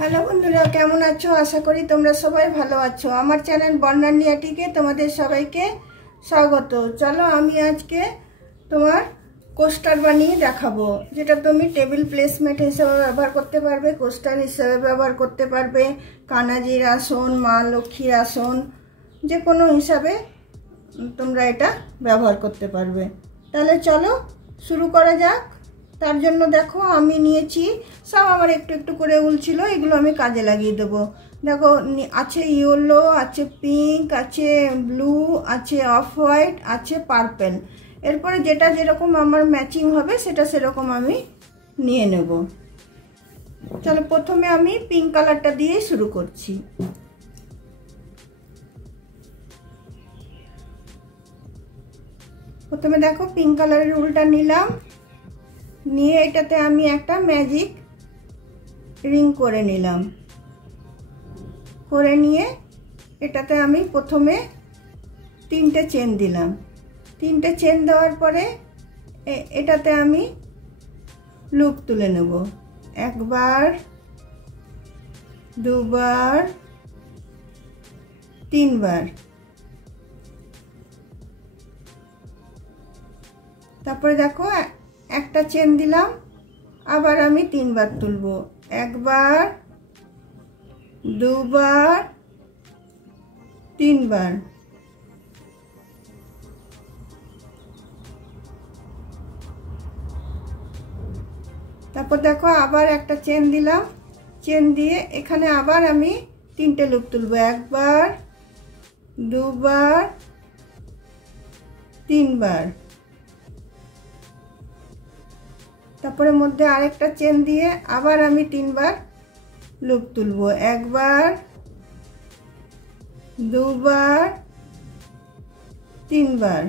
Hello বন্ধুরা, কেমন আছো? আশা করি তোমরা সবাই ভালো আছো। আমার চ্যানেল বর্ণানিয়াটিকে তোমাদের সবাইকে স্বাগত। চলো আমি আজকে তোমার কোস্টার বানিয়ে দেখাবো, যেটা তুমি টেবিল প্লেসমেন্ট হিসেবে ব্যবহার করতে পারবে, কোস্টার হিসেবে ব্যবহার করতে পারবে, কানাজির আসন, মা লক্ষ্মীর আসন, যে কোনো হিসাবে তোমরা এটা ব্যবহার করতে পারবে। তাহলে চলো শুরু করা যাক। তার জন্য দেখো আমি নিয়েছি, সব আমার একটু একটু করে উল ছিল, এগুলো আমি কাজে লাগিয়ে দেবো। দেখো আছে ইয়েলো, আছে পিঙ্ক, আছে ব্লু, আছে অফ হোয়াইট, আছে পার্পেল। এরপরে যেটা যেরকম আমার ম্যাচিং হবে সেটা সেরকম আমি নিয়ে নেব। চলো প্রথমে আমি পিঙ্ক কালারটা দিয়ে শুরু করছি। প্রথমে দেখো পিঙ্ক কালারের উলটা নিলাম, নিয়ে এটাতে আমি একটা ম্যাজিক রিং করে নিলাম। করে নিয়ে এটাতে আমি প্রথমে 3টে চেন দিলাম। 3টে চেন দেওয়ার পরে এটাতে আমি লুপ তুলে নেব। একবার, দুবার, 3বার। তারপরে দেখো একটা চেন দিলাম, আবার আমি 3বার তুলব। একবার, দুবার, 3বার। তারপর দেখো আবার একটা চেন দিলাম, চেন দিয়ে এখানে আবার আমি 3টে লুপ তুলব। একবার, দুবার, 3বার। তারপরে মধ্যে আরেকটা চেন দিয়ে আবার আমি 3বার লুপ তুলব। একবার, দুবার, 3বার।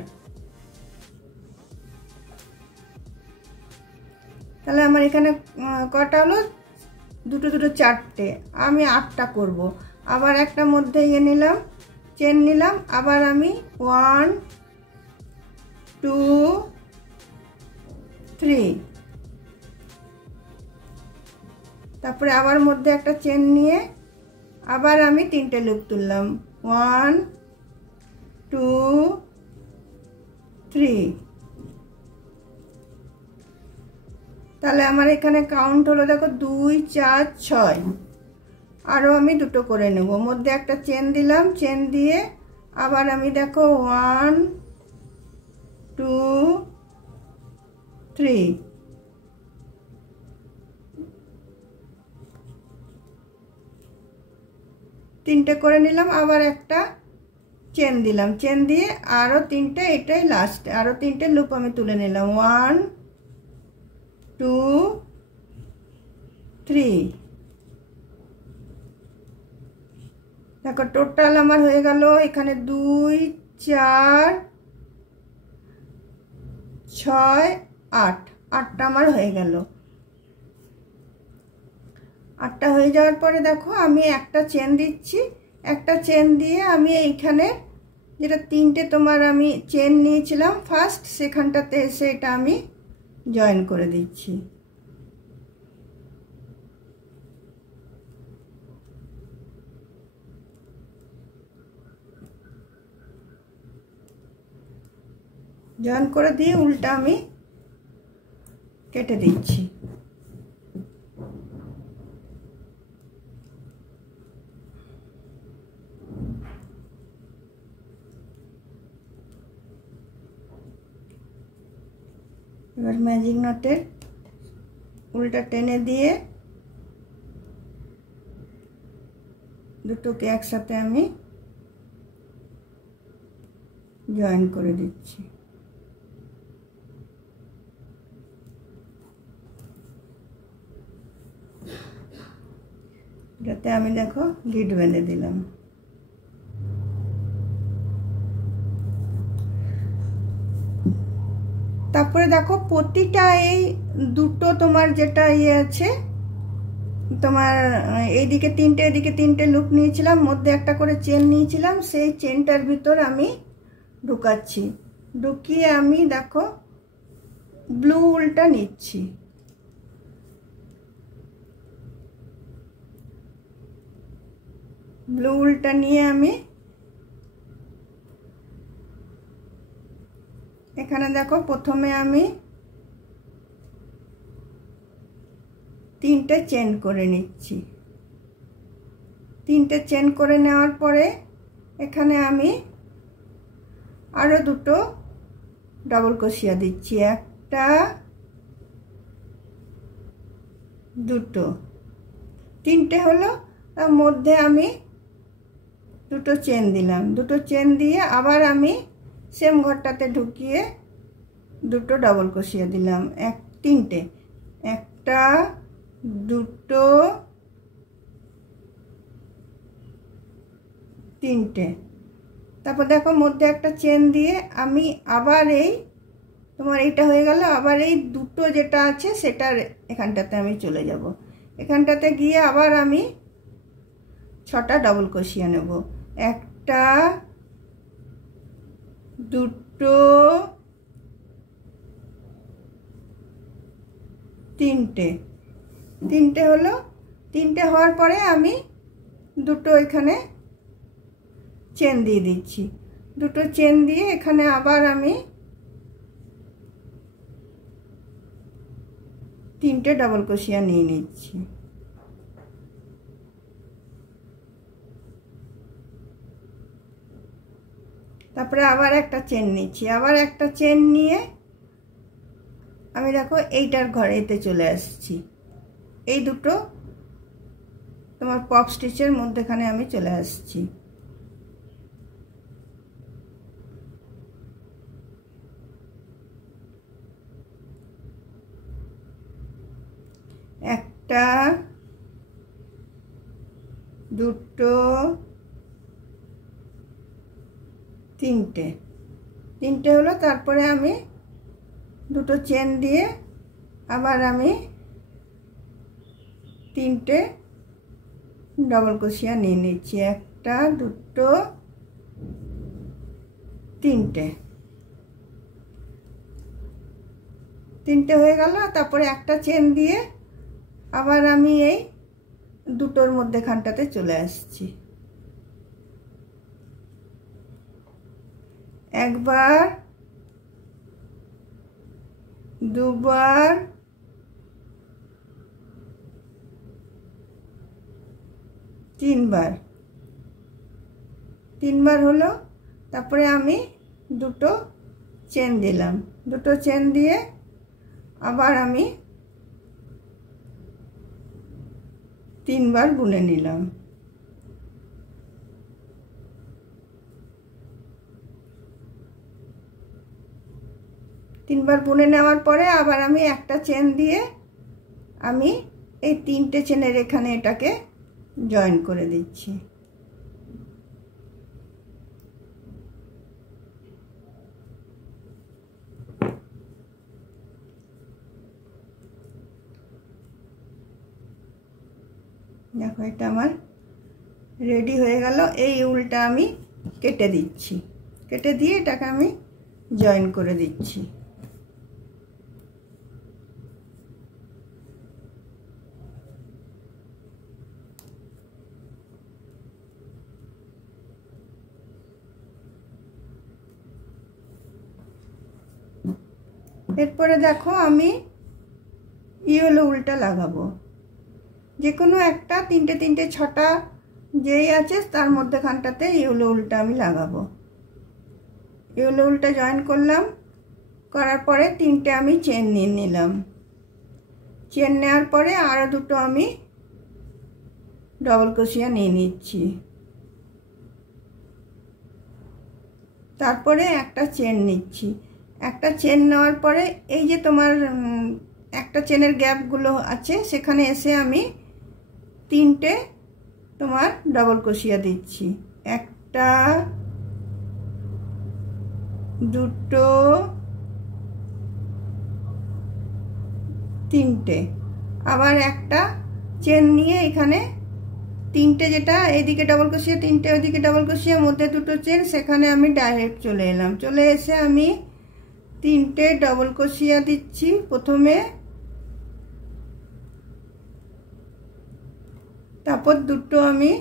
তাহলে আমার এখানে কটা হলো? দুটো দুটো 4টে, আমি 8টা করব। আবার একটা মধ্যে নিলাম, চেন নিলাম, আবার আমি 1 2 3। তারপরে আবার মধ্যে একটা চেন নিয়ে আবার আমি 3টে লুপ তুললাম। 1 2 3। তাহলে আমার এখানে কাউন্ট হলো, দেখো 2 4 6। আরও আমি দুটো করে নেব। মধ্যে একটা চেন দিলাম, চেন দিয়ে আবার আমি দেখো 1 2 3। তিনটে করে নিলাম, আবার একটা চেন দিলাম, চেন দিয়ে আরও 3টে, এটাই লাস্ট, আরও 3টে লুপ আমি তুলে নিলাম। 1 2 3। দেখো টোটাল আমার হয়ে গেল এখানে 2 4 6 8। 8টা আমার হয়ে গেল। 8টা হয়ে যাওয়ার পরে দেখো আমি একটা চেন দিচ্ছি। একটা চেন দিয়ে আমি এইখানে যেটা 3টে তোমার আমি চেন নিয়েছিলাম ফার্স্ট, সেখানটাতে এসে এটা আমি জয়েন করে দিচ্ছি। জয়েন করে দিয়ে উল্টা আমি কেটে দিচ্ছি। এবার ম্যাজিক নটের উল্টা টেনে দিয়ে দুটোকে একসাথে আমি জয়েন করে দিচ্ছি। যাতে আমি দেখো গিট বেঁধে দিলাম। তারপরে দেখো প্রতিটা এই দুটো তোমার যেটা আছে, তোমার এইদিকে 3টে, এদিকে 3টে লুপ নিয়েছিলাম, মধ্যে একটা করে চেন নিয়েছিলাম, সেই চেনটার ভিতর আমি ঢুকাচ্ছি। ঢুকিয়ে আমি দেখো ব্লু উলটা নিচ্ছি। ব্লু উলটা নিয়ে আমি এখানে দেখো প্রথমে আমি 3টে চেন করে নিচ্ছি। 3টে চেন করে নেওয়ার পরে এখানে আমি আরো দুটো ডাবল ক্রোশিয়া দিচ্ছি, একটা দুটো, 3টে হলো। তার মধ্যে আমি দুটো চেন দিলাম, দুটো চেন দিয়ে আবার আমি সেম ঘরটাতে ঢুকিয়ে দুটো ডাবল ক্রোশিয়া দিলাম, 3টে, একটা দুটো 3টে। তারপর দেখো মধ্যে একটা চেন দিয়ে আমি আবার এই তোমার এইটা হয়ে গেল, আবার এই দুটো যেটা আছে সেটার এখানটাতে আমি চলে যাব। এখানটাতে গিয়ে আবার আমি 6টা ডাবল ক্রোশিয়া নেব, একটা দুটো 3টে হলো। 3টে হওয়ার পরে আমি দুটো এখানে চেন দিয়ে দিচ্ছি, দুটো চেন দিয়ে এখানে আবার আমি 3টে ডাবল ক্রোশিয়া নিয়ে নিচ্ছি। তারপরে আবার একটা চেন নিচ্ছি, আবার একটা চেন নিয়ে আমি দেখো এইটার ঘরেতে চলে আসছি। এই দুটো তোমার পপ স্টিচের মধ্যেখানে আমি চলে আসছি। একটা দুটো 3টে হলো। তারপরে আমি দুটো চেন দিয়ে আবার আমি 3টে ডাবল ক্রোশিয়া নিয়ে নিচ্ছি, একটা দুটো 3টে হয়ে গেল। তারপরে একটা চেন দিয়ে আবার আমি এই দুটোর মধ্যেখানটাতে চলে আসছি। একবার দুবার তিনবার হলো। তারপরে আমি দুটো চেন দিলাম, দুটো চেন দিয়ে আবার আমি 3বার বুনে নিলাম। তিনবার বুনে নেওয়ার পরে আবার আমি একটা চেন দিয়ে আমি এই 3টে চেনের এখানে এটাকে জয়েন করে দিচ্ছি। দেখো এটা আমার রেডি হয়ে গেল। এই উলটা আমি কেটে দিচ্ছি, কেটে দিয়ে এটাকে আমি জয়েন করে দিচ্ছি। এরপরে দেখো আমি ইয়েলো উলটা লাগাবো, যে কোনো একটা 3টে 6টা যেই আছে তার মধ্যেখানটাতে ইয়েলো উলটা আমি লাগাবো। ইয়েলো উলটা জয়েন করলাম, করার পরে 3টে আমি চেন নিয়ে নিলাম। চেন নেওয়ার পরে আরো দুটো আমি ডবল ক্রোশিয়া নিয়ে নিচ্ছি। তারপরে একটা চেন নিচ্ছি, একটা চেন নেওয়ার পরে এই যে তোমার একটা চেনের গ্যাপগুলো আছে সেখানে এসে আমি 3টে তোমার ডবল ক্রোশিয়া দিচ্ছি, একটা দুটো 3টে, আবার একটা চেন নিয়ে এখানে 3টে যেটা এইদিকে ডবল ক্রোশিয়া 3টে ওইদিকে ডবল ক্রোশিয়া, মধ্যে দুটো চেন, সেখানে আমি ডাইরেক্ট চলে এলাম। চলে এসে আমি 3টে ডবল ক্রোশিয়া দিচ্ছি প্রথমে, তারপর দুটো আমি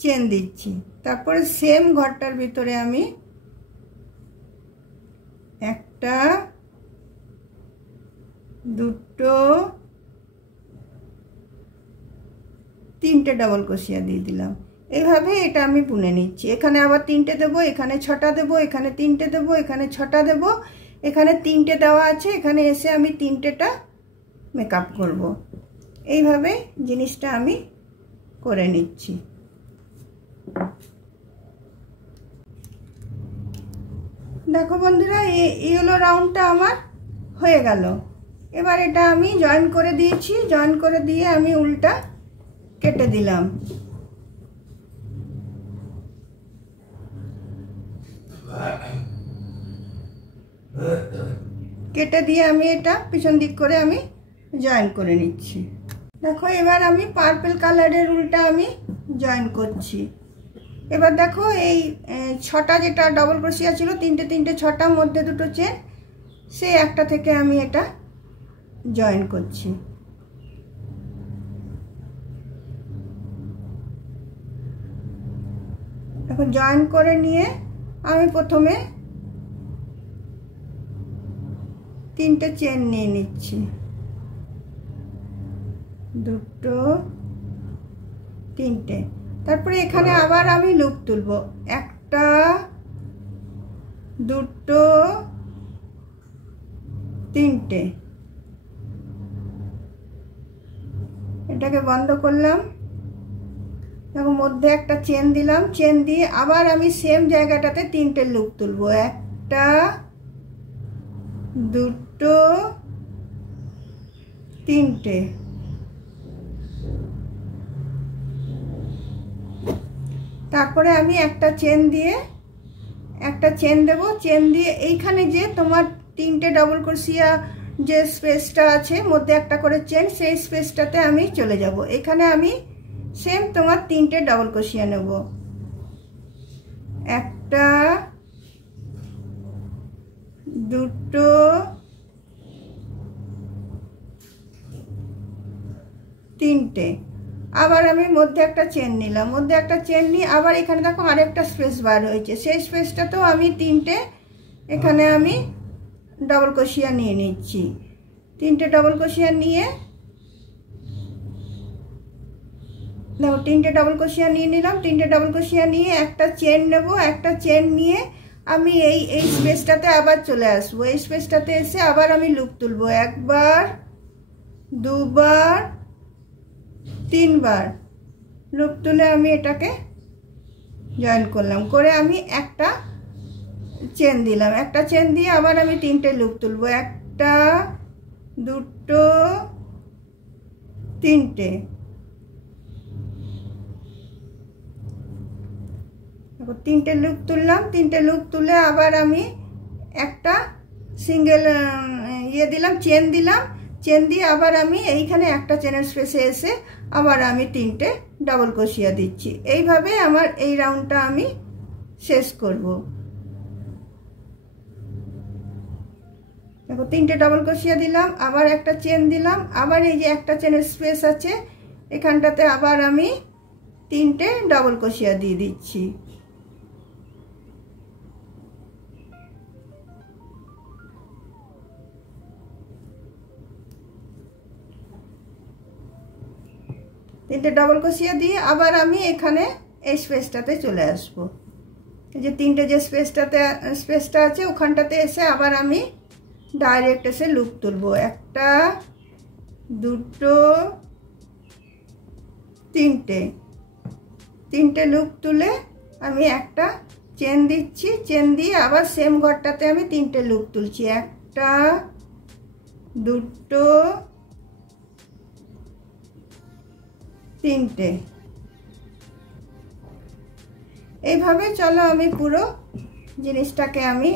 চেন দিচ্ছি। তারপরে সেম ঘরটার ভিতরে আমি একটা, দুটো, তিনটে ডাবল ক্রোশিয়া দিয়ে দিলাম। এইভাবে এটা আমি বুনে নিচ্ছি। এখানে আবার তিনটে দেব, এখানে ছটা দেব, এখানে তিনটে দেব, এখানে ছটা দেব, এখানে তিনটে দেওয়া আছে, এখানে এসে আমি তিনটেটা মেকআপ করব। এইভাবে জিনিসটা আমি করে নিচ্ছি। দেখো বন্ধুরা, এই হলো রাউন্ডটা আমার হয়ে গেল। এবার এটা আমি জয়েন করে দিয়েছি। জয়েন করে দিয়ে আমি উল্টা কেটে দিলাম। কেটে দিয়ে আমি এটা পিছন দিক করে আমি জয়েন করে নিচ্ছি। দেখো এবার আমি পার্পল কালারের উলটা আমি জয়েন করছি। এবার দেখো এই ছটা যেটা ডবল ক্রোশিয়া ছিল, তিনটে তিনটে ছটা, মধ্যে দুটো চেন, সেই একটা থেকে আমি এটা জয়েন করছি। দেখো জয়েন করে নিয়ে আমি প্রথমে তিনটে চেন নিয়ে নিচ্ছি, দুটো, তিনটে। তারপরে এখানে আবার আমি লুপ তুলব, একটা, দুটো, তিনটে। এটাকে বন্ধ করলাম। দেখো মধ্যে একটা চেন দিলাম, চেন দিয়ে আবার আমি সেম জায়গাটাতে তিনটে লুপ তুলব, একটা, দুটো, তিনটে। তারপরে আমি একটা চেন দেব, চেন দিয়ে এইখানে যে তোমার তিনটে ডবল ক্রোশিয়া যে স্পেসটা আছে, মধ্যে একটা করে চেন, সেই স্পেসটাতে আমি চলে যাব। এখানে আমি সেম তোমার তিনটে ডবল ক্রোশিয়া নেব, একটা, দুটো, তিনটে। আবার আমি মধ্যে একটা চেন নিলাম, মধ্যে একটা চেন নিয়ে আবার এখানে দেখো আরেকটা স্পেস বার হয়েছে, সেই স্পেসটাতেও আমি তিনটে এখানে আমি ডবল ক্রোশিয়া নিয়ে নিচ্ছি। তিনটে ডবল ক্রোশিয়া নিয়ে দেখো তিনটে ডবল ক্রোশিয়া নিয়ে নিলাম। তিনটে ডবল ক্রোশিয়া নিয়ে একটা চেন নেব, একটা চেন নিয়ে আমি এই স্পেসটাতে আবার চলে আসবো। এই স্পেসটাতে এসে আবার আমি লুপ তুলবো, একবার, দুবার, তিনবার লুপ তুলে আমি এটাকে জয়েন করলাম। করে আমি একটা চেন দিলাম, একটা চেন দিয়ে আবার আমি তিনটে লুপ তুলবো, একটা, দুটো, তিনটে। তিনটে লুপ তুললাম, তিনটে লুপ তুলে আবার আমি একটা সিঙ্গেল দিলাম, চেন দিলাম, চেন দিয়ে আবার আমি এইখানে একটা চেনের স্পেসে এসে আবার আমি তিনটে ডাবল ক্রোশিয়া দিচ্ছি। এইভাবে আমার এই রাউন্ডটা আমি শেষ করব। দেখো তিনটে ডাবল ক্রোশিয়া দিলাম, আবার একটা চেন দিলাম, আবার এই যে একটা চেনের স্পেস আছে এখানটাতে আবার আমি তিনটে ডাবল ক্রোশিয়া দিয়ে দিচ্ছি। তিনটে ডাবল ক্রোশিয়া দিয়ে আবার আমি এখানে এই স্পেসটাতে চলে আসব। এই যে তিনটে যে স্পেসটা আছে ওখানটাতে এসে আবার আমি ডাইরেক্ট এসে লুপ তুলব, একটা, দুটো, তিনটে। তিনটে লুপ তুলে আমি একটা চেন দিচ্ছি, চেন দিয়ে আবার সেম ঘরটাতে আমি তিনটে লুপ তুলছি, একটা, দুটো, তিনটে। এইভাবে চলো আমি পুরো জিনিসটাকে আমি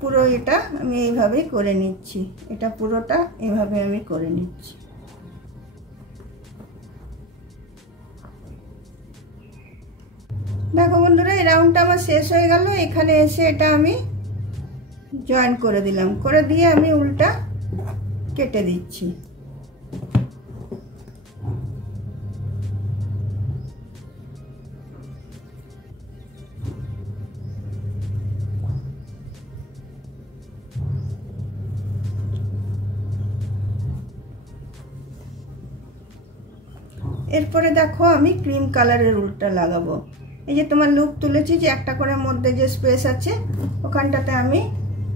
পুরো এটা আমি এইভাবেই করে নিচ্ছি, এটা পুরোটা এইভাবে আমি করে নিচ্ছি। দেখো বন্ধুরা, এই রাউন্ডটা আমার শেষ হয়ে গেল। এখানে এসে এটা আমি জয়েন করে দিলাম, করে দিয়ে আমি উল্টা কেটে দিচ্ছি। এরপরে দেখো আমি ক্রিম কালারের উলটা লাগাবো। এই যে তোমার লুপ তুলেছি, যে একটা করে মধ্যে যে স্পেস আছে ওখানটাতে আমি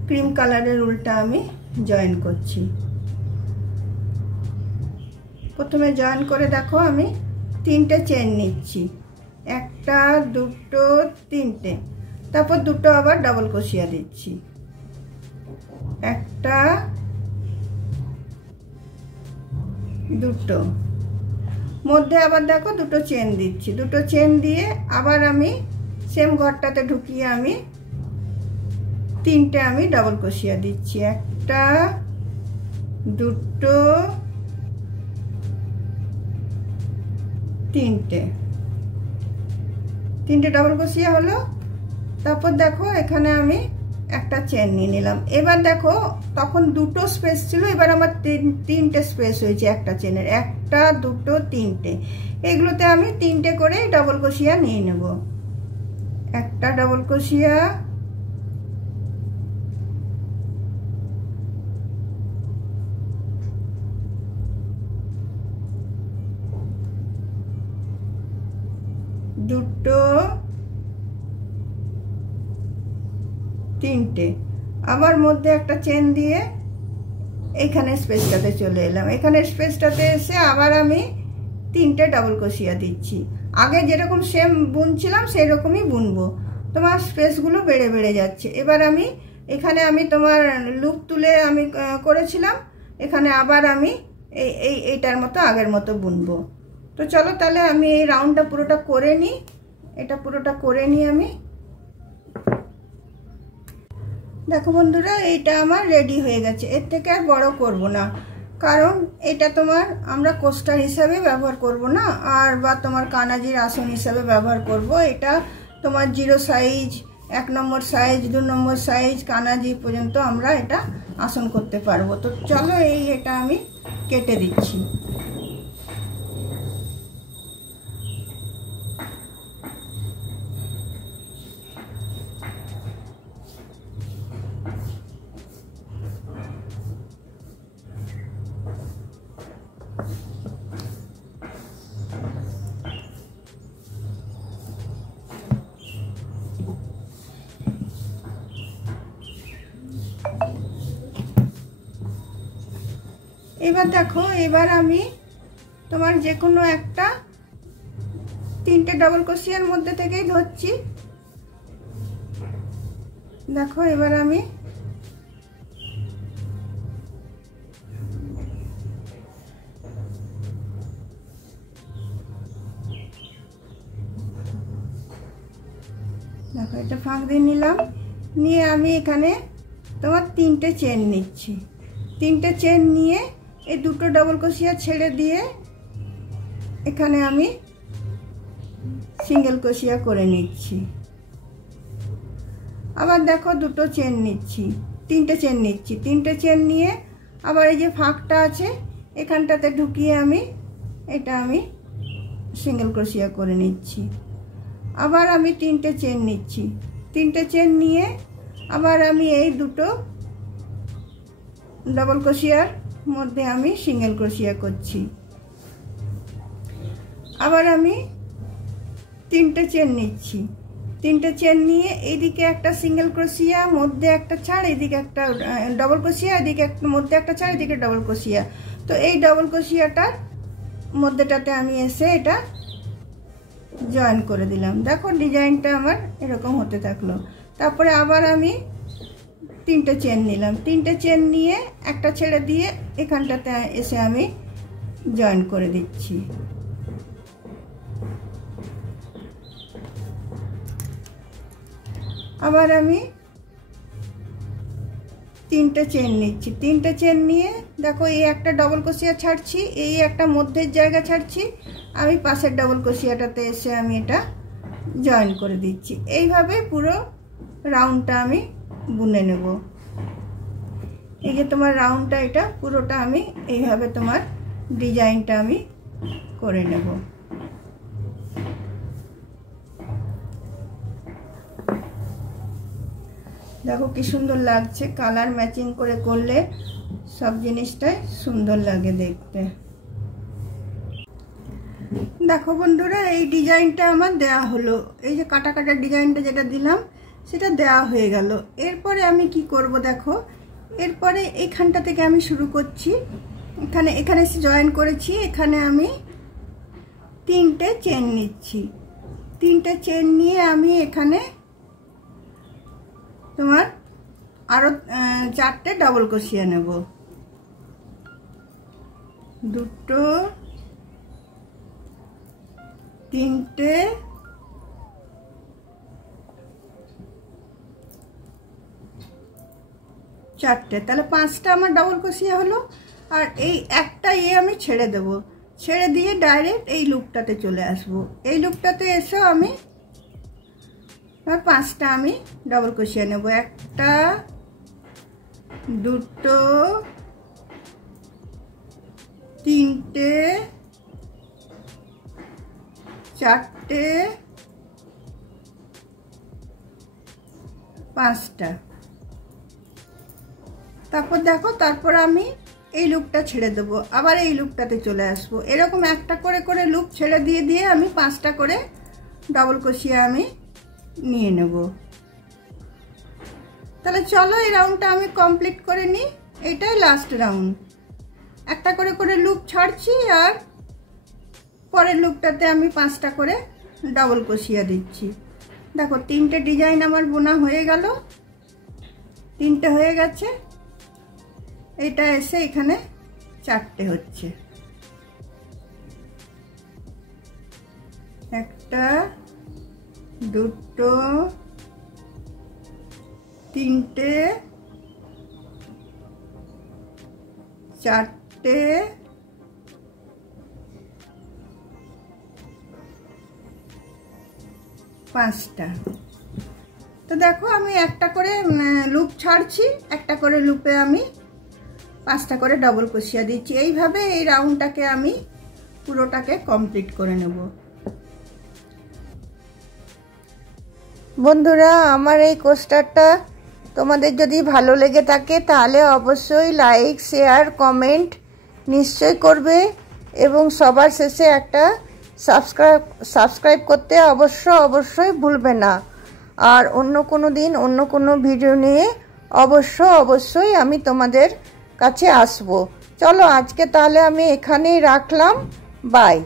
ক্রিম কালারের উলটা আমি জয়েন করছি। প্রথমে জয়েন করে দেখো আমি 3টে চেন নিচ্ছি, 1টা 2টো 3টে, তারপর 2টো আবার ডাবল ক্রোশিয়া দিচ্ছি, 1টা 2টো, মধ্যে আবার দেখো 2টো চেন দিচ্ছি, 2টো চেন দিয়ে আবার আমি সেম ঘরটাতে ঢুকিয়ে আমি 3টে আমি ডাবল ক্রোশিয়া দিচ্ছি, 1টা 2টো 3টে ডাবল ক্রোশিয়া হলো। তারপর দেখো এখানে আমি একটা চেন নিয়ে নিলাম। এবার দেখো তখন 2টো স্পেস ছিল, এবার আমার 3টে স্পেস হয়েছে একটা চেনের, 1টা 2টো 3টে। এগুলোতে আমি 3টে করে ডাবল ক্রোশিয়া নিয়ে নেব। একটা ডাবল ক্রোশিয়া, দুটো 3টে, আবার মধ্যে একটা চেন দিয়ে এখানে স্পেসটাতে চলে এলাম। এখানে স্পেসটাতে এসে আবার আমি 3টে ডাবল ক্রোশিয়া দিচ্ছি। আগে যেরকম সেম বুনছিলাম সেই রকমই বুনবো, তোমার স্পেসগুলো বেড়ে বেড়ে যাচ্ছে। এবার আমি এখানে আমি তোমার লুপ তুলে আমি করেছিলাম, এখানে আবার আমি এইটার মতো আগের মতো বুনবো। তো চলো তাহলে আমি এই রাউন্ডটা পুরোটা করে নিই, এটা পুরোটা করে নিই আমি। দেখো বন্ধুরা, এইটা আমার রেডি হয়ে গেছে। এর থেকে আর বড় করব না, কারণ এটা তোমার আমরা কোস্টার হিসাবে ব্যবহার করব না, আর বা তোমার কানাজির আসন হিসাবে ব্যবহার করব। এটা তোমার 0 সাইজ, 1 নম্বর সাইজ, 2 নম্বর সাইজ, কানাজি পর্যন্ত আমরা এটা আসন করতে পারবো। তো চলো এটা আমি কেটে দিচ্ছি। এবার দেখো, এবার আমি তোমার যে কোনো একটা 3টে ডাবল ক্রোশিয়ার মধ্যে থেকেই ধরছি। দেখো এবার আমি দেখো এটা ফাঁক দিয়ে নিলাম, নিয়ে আমি এখানে তোমার 3টে চেন নিচ্ছি। 3টে চেন নিয়ে এই 2টো ডাবল ক্রোশিয়া ছেড়ে দিয়ে এখানে আমি সিঙ্গেল ক্রোশিয়া করে নিচ্ছি। আবার দেখো 2টো চেন নিচ্ছি, 3টে চেন নিচ্ছি। 3টে চেন নিয়ে আবার এই যে ফাঁকটা আছে এখানটাতে ঢুকিয়ে আমি এটা আমি সিঙ্গেল ক্রোশিয়া করে নিচ্ছি। আবার আমি 3টে চেন নিচ্ছি। 3টে চেন নিয়ে আবার আমি এই 2টো ডাবল ক্রোশিয়ার মধ্যে আমি সিঙ্গেল ক্রোশিয়া করছি। আবার আমি 3টে চেন নিচ্ছি। 3টে চেন নিয়ে এইদিকে একটা সিঙ্গেল ক্রোশিয়া, মধ্যে একটা ছাড়, এদিকে একটা ডাবল ক্রোশিয়া, এদিকে মধ্যে একটা ছাড়, এদিকে ডাবল ক্রোশিয়া। তো এই ডাবল ক্রোশিয়াটার মধ্যেটাতে আমি এসে এটা জয়েন করে দিলাম। দেখো ডিজাইনটা আমার এরকম হতে থাকলো। তারপরে আবার আমি 3টে চেন নিলাম। 3টে চেন নিয়ে একটা ছেড়ে দিয়ে এখানটাতে এসে আমি জয়েন করে দিচ্ছি। আবার আমি 3টে চেন নিচ্ছি। 3টে চেন নিয়ে দেখো এই একটা ডবল ক্রোশিয়া ছাড়ছি, এই একটা মধ্যের জায়গা ছাড়ছি, আমি পাশের ডবল ক্রোশিয়াটাতে এসে আমি এটা জয়েন করে দিচ্ছি। এইভাবে পুরো রাউন্ডটা আমি বুনে নেব। এই যে তোমার রাউন্ডটা, এটা পুরোটা আমি এইভাবে তোমার ডিজাইনটা আমি করে নেব। দেখো কি সুন্দর লাগছে, কালার ম্যাচিং করে করলে সব জিনিসটাই সুন্দর লাগে দেখতে। দেখো বন্ধুরা, এই ডিজাইনটা আমার দেয়া হলো। এই যে কাটা কাটা ডিজাইনটা যেটা দিলাম সেটা দেয়া হয়ে গেল। এরপরে আমি কি করব দেখো, এরপরে এইখানটা থেকে আমি শুরু করছি। এখানে জয়েন করেছি, এখানে আমি 3টে চেন নিচ্ছি। 3টে চেন নিয়ে আমি এখানে তোমার আরো 4টে ডাবল ক্রোশিয়া নেব। 2, 3টে, 4টে, তাহলে 5টা আমার ডাবল ক্রোশিয়া হলো। আর এই একটা আমি ছেড়ে দেব, ছেড়ে দিয়ে ডাইরেক্ট এই লুপটাতে চলে আসব। এই লুপটাতে এসেও আমি 5টা আমি ডাবল ক্রোশিয়া নেব। 1, 2, 3টে, 4টে, 5টা। তারপর দেখো, তারপর আমি এই লুপটা ছেড়ে দেবো, আবার এই লুপটাতে চলে আসবো। এরকম একটা করে করে লুপ ছেড়ে দিয়ে দিয়ে আমি 5টা করে ডাবল ক্রোশিয়া আমি নিয়ে নেব। তাহলে চলো এই রাউন্ডটা আমি কমপ্লিট করে নিই। এটাই লাস্ট রাউন্ড। একটা করে করে লুপ ছাড়ছি আর পরের লুপটাতে আমি 5টা করে ডাবল ক্রোশিয়া দিচ্ছি। দেখো 3টে ডিজাইন আমার বোনা হয়ে গেল, 3টে হয়ে গেছে। এটা এসে এখানে 4টে হচ্ছে। 1, 2, 3টে, 4টে, 5টা। তো দেখো আমি একটা করে লুপ ছাড়ছি, একটা করে লুপে আমি 5টা করে ডাবল ক্রোশিয়া দিচ্ছি। এইভাবে এই রাউন্ডটাকে আমি পুরোটাকে কমপ্লিট করে নেব। বন্ধুরা, আমার এই কোস্টারটা তোমাদের যদি ভালো লেগে থাকে তাহলে অবশ্যই লাইক, শেয়ার, কমেন্ট নিশ্চয়ই করবে এবং সবার শেষে একটা সাবস্ক্রাইব করতে অবশ্যই ভুলবে না। আর অন্য কোনো দিন অন্য কোনো ভিডিও নিয়ে অবশ্যই আমি তোমাদের কাছে আসবো। চলো আজকে তাহলে আমি এখানেই রাখলাম। বাই।